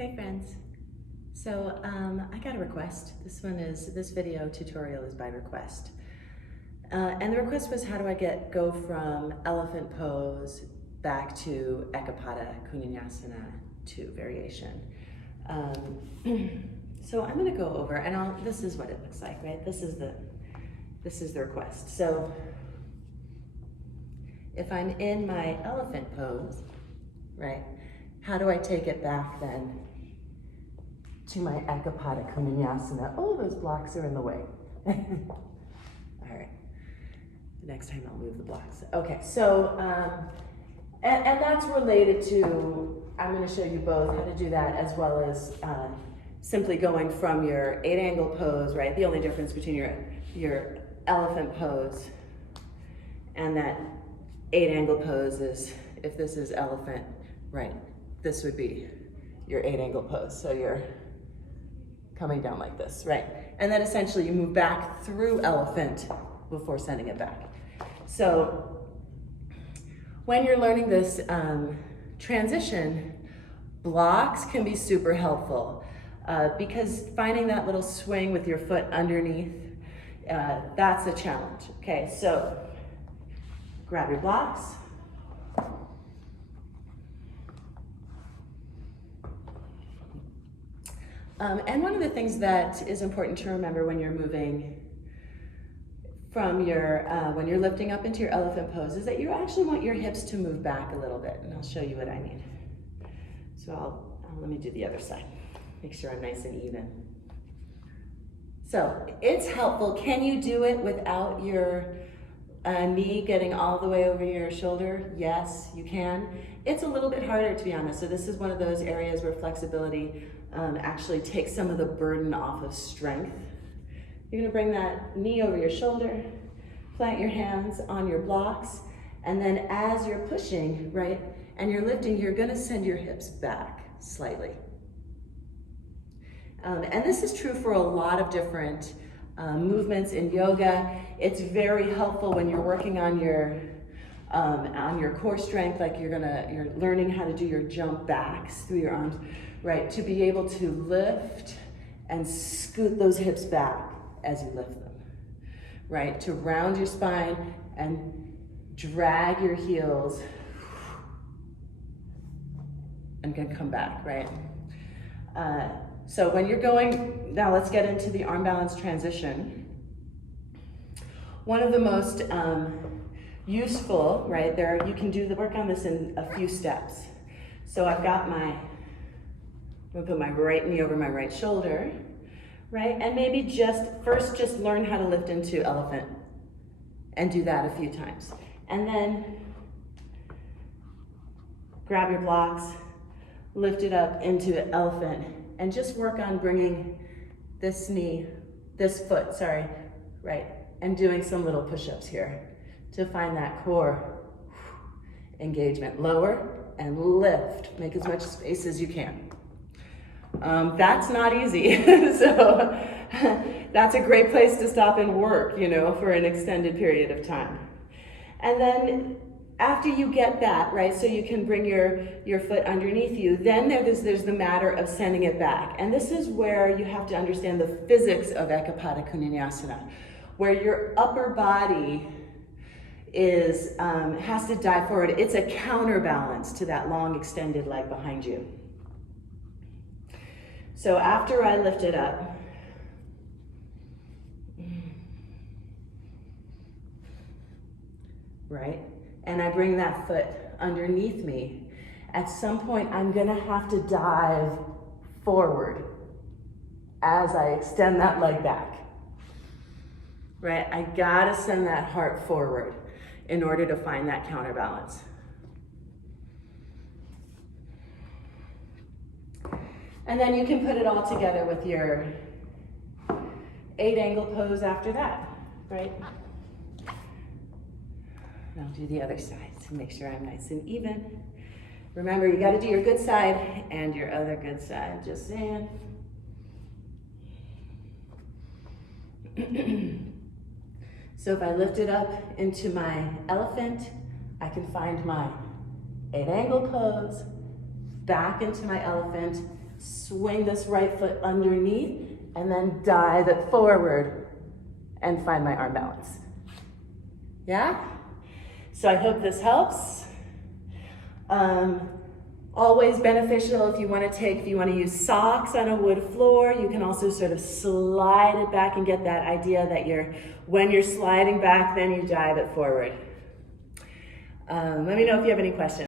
Hey friends. So I got a request. This video tutorial is by request. And the request was, how do I go from elephant pose back to Eka Pada Koundinyasana 2 variation. So I'm gonna go over, and this is what it looks like, right? This is the request. So if I'm in my elephant pose, right? How do I take it back then to my Eka Pada Koundinyasana? Oh, those blocks are in the way. All right, next time I'll move the blocks. Okay, so, and that's related to, I'm gonna show you both how to do that, as well as simply going from your 8-angle pose, right? The only difference between your elephant pose and that 8-angle pose is, if this is elephant, right? This would be your 8-angle pose. So you're coming down like this, right? And then essentially you move back through elephant before sending it back. So when you're learning this transition, blocks can be super helpful because finding that little swing with your foot underneath, that's a challenge. Okay, so grab your blocks. And one of the things that is important to remember when you're moving from when you're lifting up into your elephant pose is that you actually want your hips to move back a little bit, and I'll show you what I mean. So let me do the other side. Make sure I'm nice and even. So it's helpful. Can you do it without your knee getting all the way over your shoulder? Yes, you can. It's a little bit harder, to be honest. So this is one of those areas where flexibility actually takes some of the burden off of strength. You're gonna bring that knee over your shoulder, plant your hands on your blocks, and then as you're pushing, right, and you're lifting, you're gonna send your hips back slightly. And this is true for a lot of different movements in yoga. It's very helpful when you're working on your core strength, like you're learning how to do your jump backs through your arms, right? To be able to lift and scoot those hips back as you lift them, right? To round your spine and drag your heels and then come back, right? So when you're going, now let's get into the arm balance transition. One of the most useful, right, you can do the work on this in a few steps. So I'm gonna put my right knee over my right shoulder, right? And maybe first learn how to lift into elephant and do that a few times. And then grab your blocks, lift it up into elephant, and just work on bringing this foot, right? And doing some little push-ups here to find that core engagement. Lower and lift, make as much space as you can. That's not easy, so that's a great place to stop and work, for an extended period of time. And then after you get that, right, so you can bring your foot underneath you, then there's the matter of sending it back. And this is where you have to understand the physics of Eka Pada Koundinyasana, where your upper body has to dive forward. It's a counterbalance to that long extended leg behind you. So after I lift it up, right, and I bring that foot underneath me, at some point I'm gonna have to dive forward as I extend that leg back, right? I gotta send that heart forward in order to find that counterbalance. And then you can put it all together with your 8-angle pose after that, right? And I'll do the other side to make sure I'm nice and even. Remember, you gotta do your good side and your other good side, just saying. So if I lift it up into my elephant, I can find my 8-angle pose, back into my elephant, swing this right foot underneath, and then dive it forward and find my arm balance. Yeah? So I hope this helps. Always beneficial if you want to use socks on a wood floor, you can also sort of slide it back and get that idea that when you're sliding back, then you dive it forward. Let me know if you have any questions.